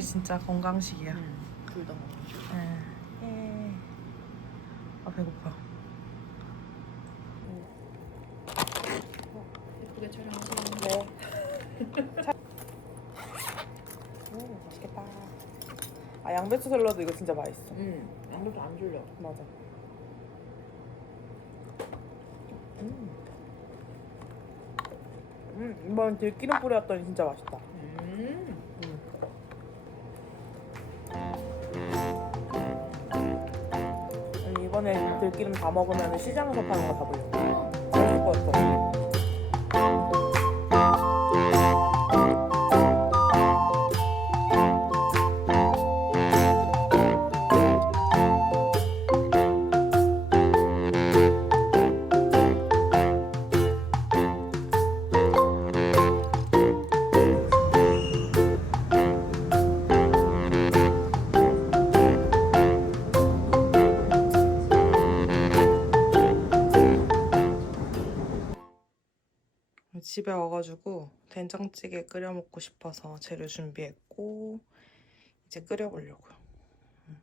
둘이 진짜 건강식이야. 둘다 먹죠. 예. 예. 아 배고파. 예쁘게 촬영하세요. 네. 자- 오 맛있겠다. 아 양배추 샐러드 이거 진짜 맛있어. 응. 아무도 안 졸려. 맞아. 음. 음 이번 들기름 뿌렸더니 진짜 맛있다. 이번에 들기름 다 먹으면 시장에서 파는 거다 보려고. 맛있을 것 같아. 집에 와가지고 된장찌개 끓여 먹고 싶어서 재료 준비했고 이제 끓여보려고요. 음.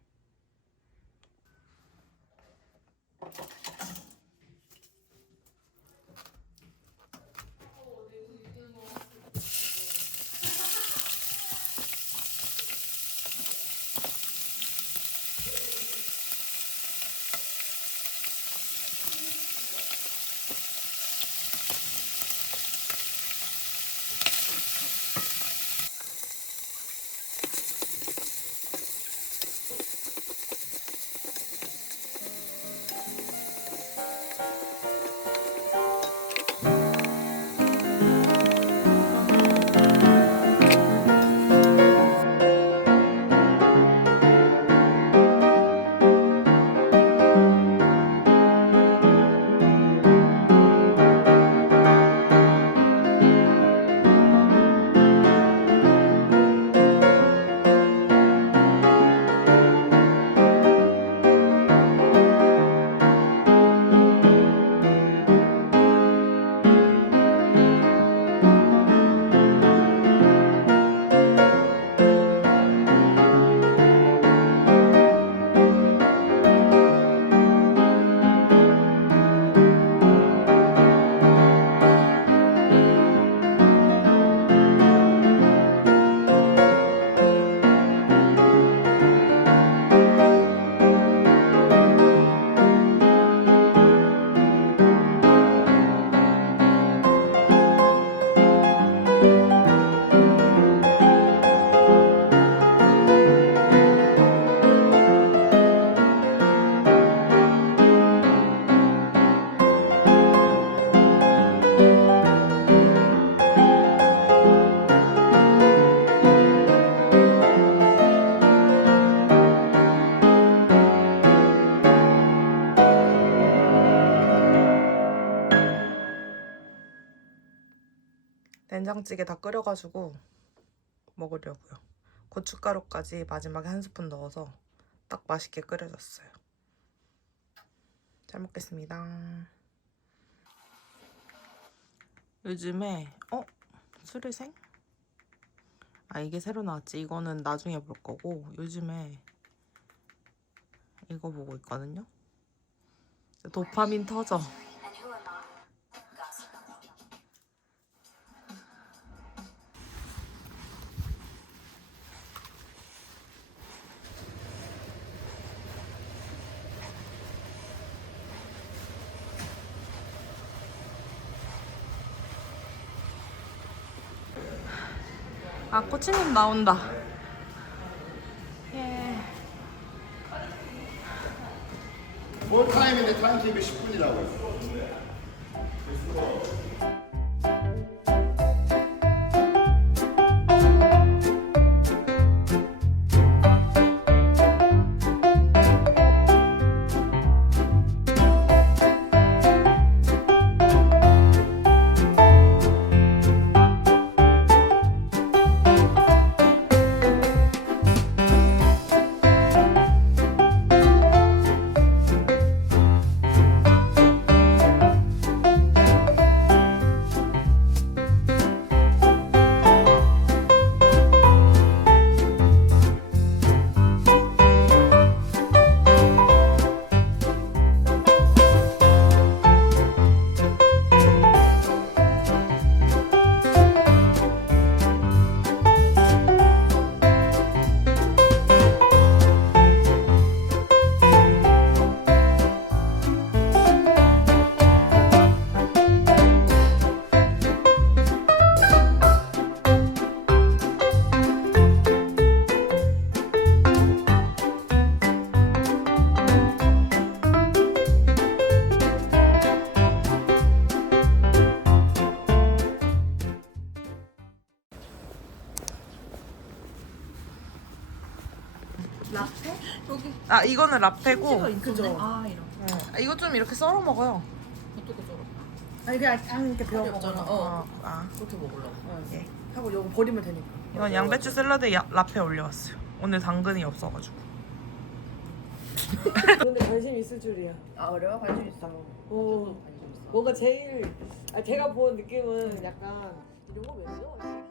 된장찌개 다 끓여가지고 먹으려고요. 고춧가루까지 마지막에 한 스푼 넣어서 딱 맛있게 끓여졌어요. 잘 먹겠습니다. 요즘에 어? 수리생? 아 이게 새로 나왔지. 이거는 나중에 볼 거고 요즘에 이거 보고 있거든요. 도파민 터져. 아 코치님 나온다. 이거는 라페고. 그죠? 아 이런. 네. 아, 이거 좀 이렇게 썰어 먹어요. 어떻게 썰어? 아니 그냥 이렇게 배워 살이 먹어. 없잖아. 아, 어. 아. 그렇게 먹으려고. 예. 하고 이거 버리면 되니까. 이건 양배추 샐러드에 야- 라페 올려왔어요. 오늘 당근이 없어가지고. 근데 관심 있을 줄이야. 아 그래요? 관심 있어. 오. 저도 관심 있어. 뭔가 제일 아 제가 본 느낌은 약간 이런 거 왜죠?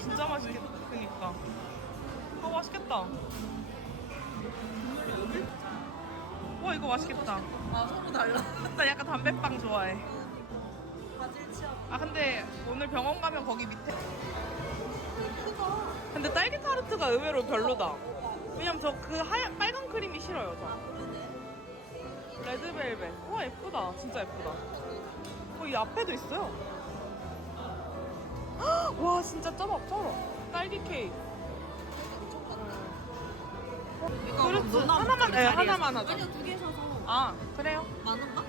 진짜 맛있겠다. 그니까. 아 맛있겠다. 와 이거 맛있겠다. 아 서로 달라. 나 약간 담배빵 좋아해. 아 근데 오늘 병원 가면 거기 밑에. 근데 딸기 타르트가 의외로 별로다. 왜냐면 저 그 하얀 빨간 크림이 싫어요. 저. 레드벨벳. 와 예쁘다. 진짜 예쁘다. 어, 이 앞에도 있어요. 헉, 와 진짜 쩔어 쩔어. 딸기 케이크. 그렇지. 하나만 네, 하나만 하자. 아니요 두개 사서 아 그래요? 많은가?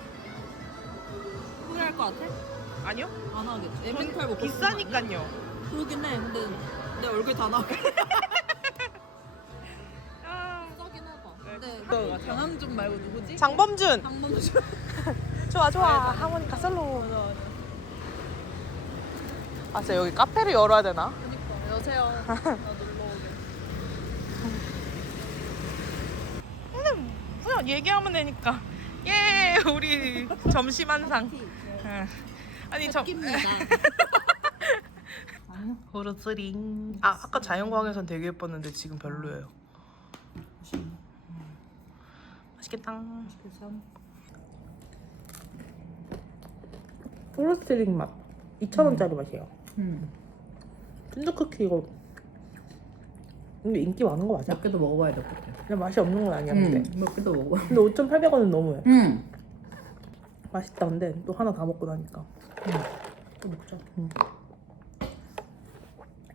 후회할 것 같아? 아니요? 안 하겠지. 에멘탈 먹고 비싸니까요. 그러긴 해. 근데 내 얼굴 다 나와. 아, 싸긴. 네. 근데 장항준 말고 누구지? 장범준. 장범준. 좋아 좋아. 하모니카 솔로. 아 진짜 여기 카페를 열어야 되나? 그니까 여세요. 나 놀러 오게. 근데 그냥 얘기하면 되니까. 예 우리 점심 한상. 응. 아니 저 입니다. 호르스링. 아 아까 자연광에선 되게 예뻤는데 지금 별로예요. 음. 맛있겠다. 호르스링 맛. 2,000원짜리 맛이에요. 음. 쫀득 쿠키 이거 근데 인기 많은 거 맞아? 몇 개도 먹어봐야 될 것 같아. 그냥 맛이 없는 건 아니야 근데 음. 몇 개도 먹어봐. 근데 5,800원은 너무해 음. 맛있다 근데 또 하나 다 먹고 나니까 또 먹자 응.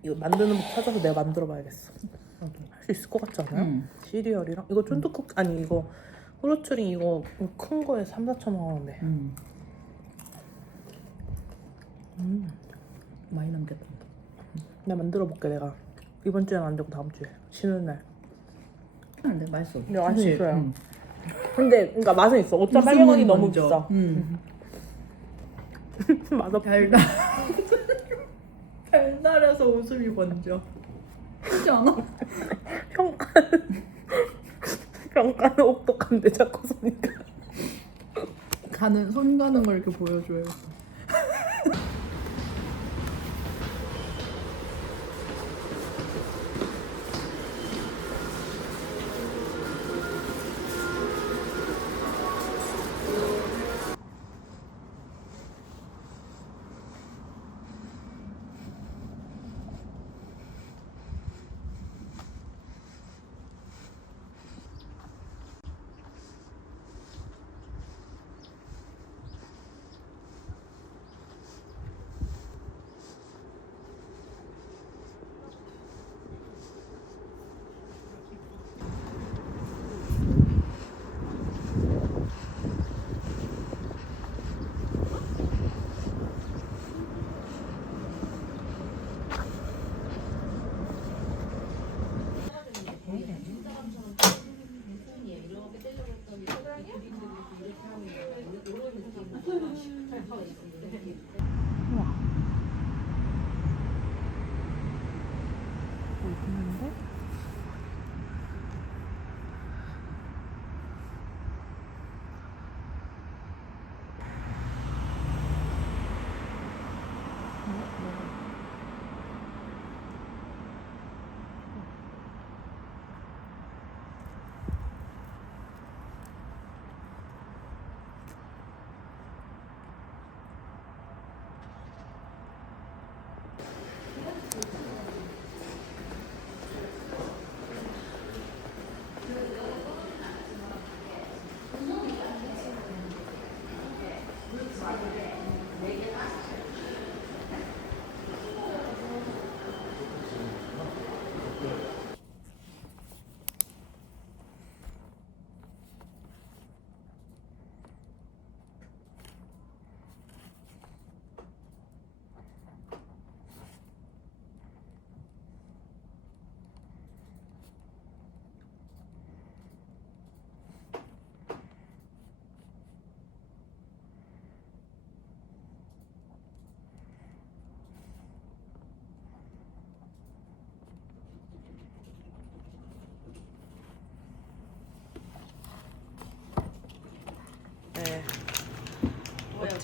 이거 만드는 법 찾아서 내가 만들어 봐야겠어 할 수 있을 것 같지 않아요? 음. 시리얼이랑 이거 쫀득 쿠키 아니 이거 후르츠링 이거 큰 거에 3, 4천 원인데 음. 음. 많이 남겼다. 내가 만들어 볼게 내가 이번 주에는 안 되고 다음 주에 쉬는 날 근데 맛있어. 네, 맛있어요. 음. 근데 그러니까 맛은 있어 5,800원이 너무 비싸 음. 맛없 달달. 달달해서 웃음이 번져. 그렇지 않아? 평가 평가는 혹독한데 자꾸 소니까 가는 손 가는 걸 이렇게 보여줘요.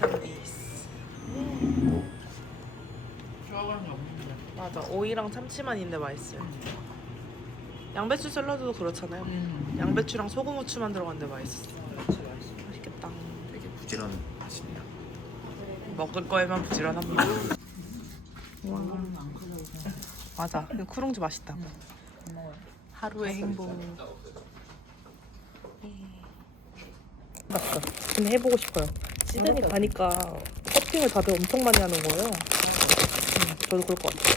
오창비스. 맞아. 오이랑 참치만 있는데 맛있어요. 양배추 샐러드도 그렇잖아요. 양배추랑 소금 후추만 들어갔는데 맛있어. 맛있겠다. 되게 부지런 맛입니다. 먹을 거에만 부지런합니다. 맞아. 그 쿠룽지 맛있다. 하루의 행복. 맞다. 근데 해보고 싶어요. 시드니 가니까 서핑을 다들 엄청 많이 하는 거예요. 응, 저도 그럴 것 같아요.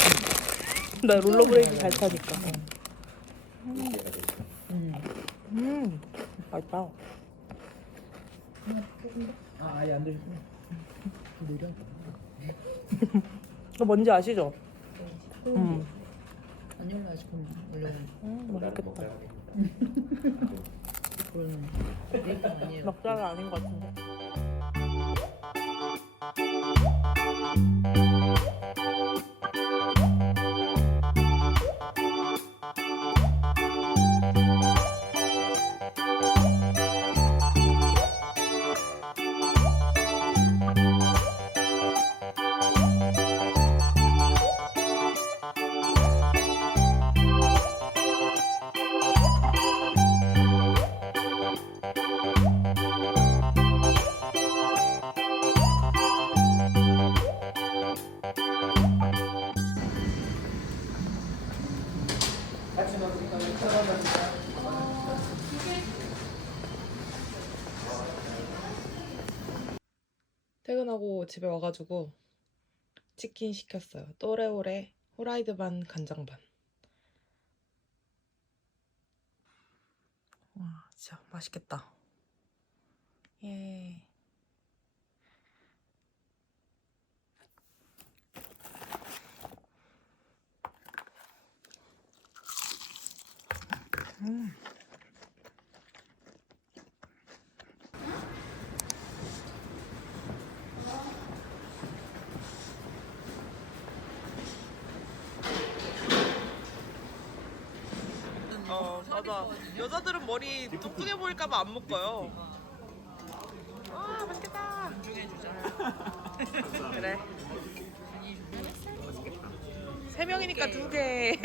나 롤러브레이드 잘 타니까. 음, 음, 맛있다. 아 아예 안. 느려. 이거 뭔지 아시죠? 음, 안 올라야지 그럼 원래 음 맛있겠다. 아니에요. 먹자가 아닌 것 같은데. 퇴 집에 와가지고 치킨 시켰어요. 또레오레 후라이드 반 간장 반. 와 진짜 맛있겠다. 예. 음. 어 맞아. 여자들은 머리 뚱뚱해 보일까봐 안 묶어요. 아 맛있겠다. 그래. 세 명이니까 두 개.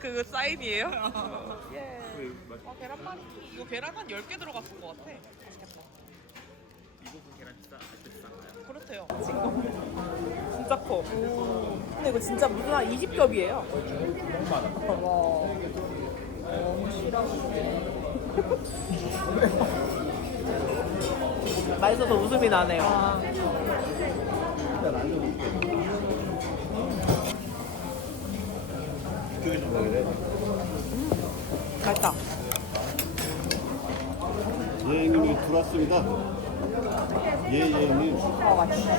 그거 사인이에요? 어, 예. 아 계란말이. 이거 계란 한 10개 들어갔을 것 같아 맛있겠다 미국 계란 진짜 그렇대요 진짜 커 근데 이거 진짜 무슨 한 20겹이에요 맛있어서 웃음이 나네요. 음, 맛있다. 예행님이 들어왔습니다. 어, 맛있네.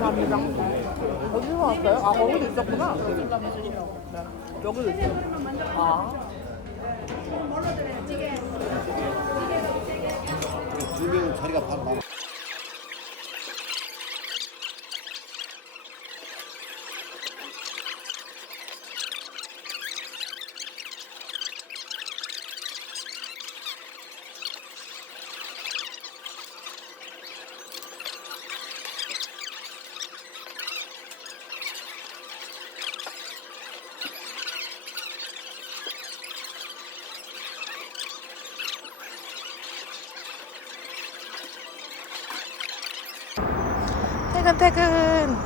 감사합니다. 어디서 왔어요? 아 거기도 있었구나. 여기도 있어. 아. 두 명은 자리가 바로 나. 퇴근 퇴근.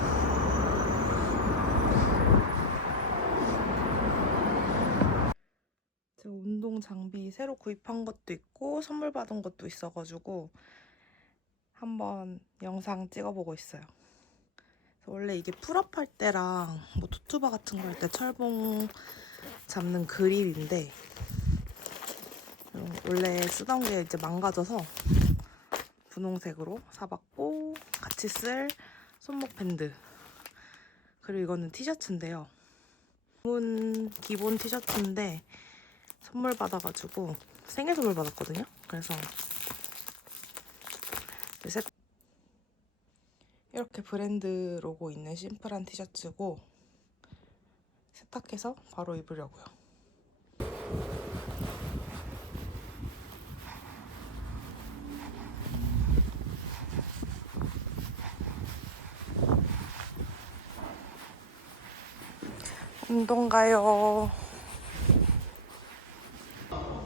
제가 운동 장비 새로 구입한 것도 있고 선물 받은 것도 있어가지고 한번 영상 찍어보고 있어요. 원래 이게 풀업 할 때랑 뭐 투투바 같은 거 할 때 철봉 잡는 그릴인데 음, 원래 쓰던 게 이제 망가져서 분홍색으로 사봤고 같이 쓸 손목 밴드. 그리고 이거는 티셔츠인데요. 기본, 기본 티셔츠인데 선물 받아가지고 생일 선물 받았거든요. 그래서 이렇게 브랜드 로고 있는 심플한 티셔츠고 세탁해서 바로 입으려고요 운동 가요.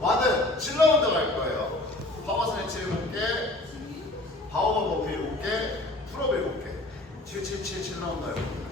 와드 질러 운동 할 거예요. 파워 스네치 7개, 파워버버 7개, 풀업 7개, 777 질러 운동 해볼게요.